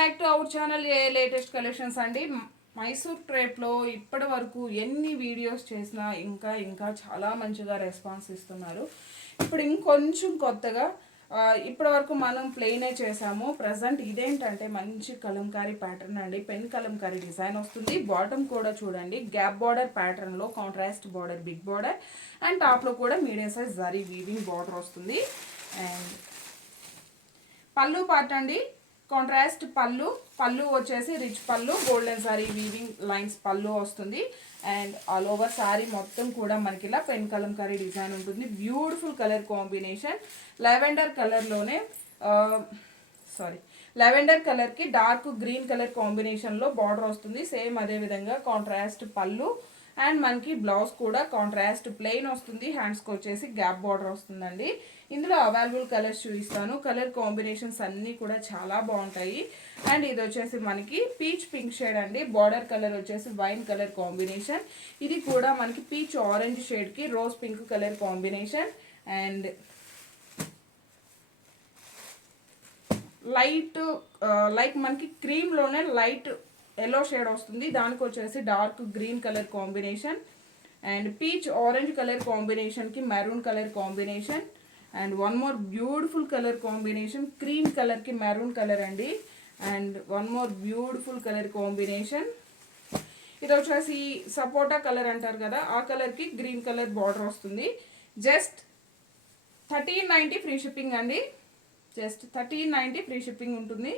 Back to our channel A latest collections అండి. మైసూర్ క్రేప్లో ఇప్పటి వరకు ఎన్ని వీడియోస్ చేసినా ఇంకా ఇంకా చాలా మంచిగా రెస్పాన్స్ ఇస్తున్నారు. ఇప్పుడు ఇంకొంచెం కొత్తగా ఇప్పటి వరకు మనం ప్లెయినే చేసాము. ప్రజెంట్ ఇదేంటంటే మంచి కలంకారీ ప్యాటర్న్ అండి. పెన్ కలంకారీ డిజైన్ వస్తుంది. బాటమ్ కూడా చూడండి గ్యాప్ బార్డర్ ప్యాటర్న్లో contrast border, big border and టాప్లో కూడా medium size zari weaving border వస్తుంది. అండ్ పళ్ళు పార్ట్ అండి, కాంట్రాస్ట్ పళ్ళు వచ్చేసి రిచ్ పళ్ళు, గోల్డెన్ సారీ వీవింగ్ లైన్స్ పళ్ళు వస్తుంది. అండ్ ఆల్ ఓవర్ సారీ మొత్తం కూడా మనకి ఇలా పెన్ కలంకారీ డిజైన్ ఉంటుంది. బ్యూటిఫుల్ కలర్ కాంబినేషన్, లెవెండర్ కలర్లోనే లెవెండర్ కలర్కి డార్క్ గ్రీన్ కలర్ కాంబినేషన్లో బార్డర్ వస్తుంది. సేమ్ అదేవిధంగా కాంట్రాస్ట్ పళ్ళు అండ్ మనకి బ్లౌజ్ కూడా కాంట్రాస్ట్ ప్లెయిన్ వస్తుంది. హ్యాండ్స్కి వచ్చేసి గ్యాప్ బార్డర్ వస్తుందండి. ఇందులో అవైలబుల్ కలర్స్ చూపిస్తాను. కలర్ కాంబినేషన్స్ అన్నీ కూడా చాలా బాగుంటాయి. అండ్ ఇది వచ్చేసి మనకి పీచ్ పింక్ షేడ్ అండి. బార్డర్ కలర్ వచ్చేసి వైన్ కలర్ కాంబినేషన్. ఇది కూడా మనకి పీచ్ ఆరెంజ్ షేడ్కి rose pink colour combination. And light like మనకి క్రీమ్లోనే లైట్ ఎల్లో షేడ్ వస్తుంది. దానికి వచ్చేసి dark green colour combination and peach orange colour కాంబినేషన్కి maroon colour combination. And one more beautiful colour combination, cream కలర్కి మెరూన్ కలర్ అండి. And one more beautiful colour combination. ఇది వచ్చేసి సపోటా కలర్ అంటారు కదా, ఆ కలర్కి గ్రీన్ కలర్ బార్డర్ వస్తుంది. జస్ట్ 1390 ఫ్రీ షిప్పింగ్ అండి. జస్ట్ 1390 ఫ్రీ షిప్పింగ్ ఉంటుంది.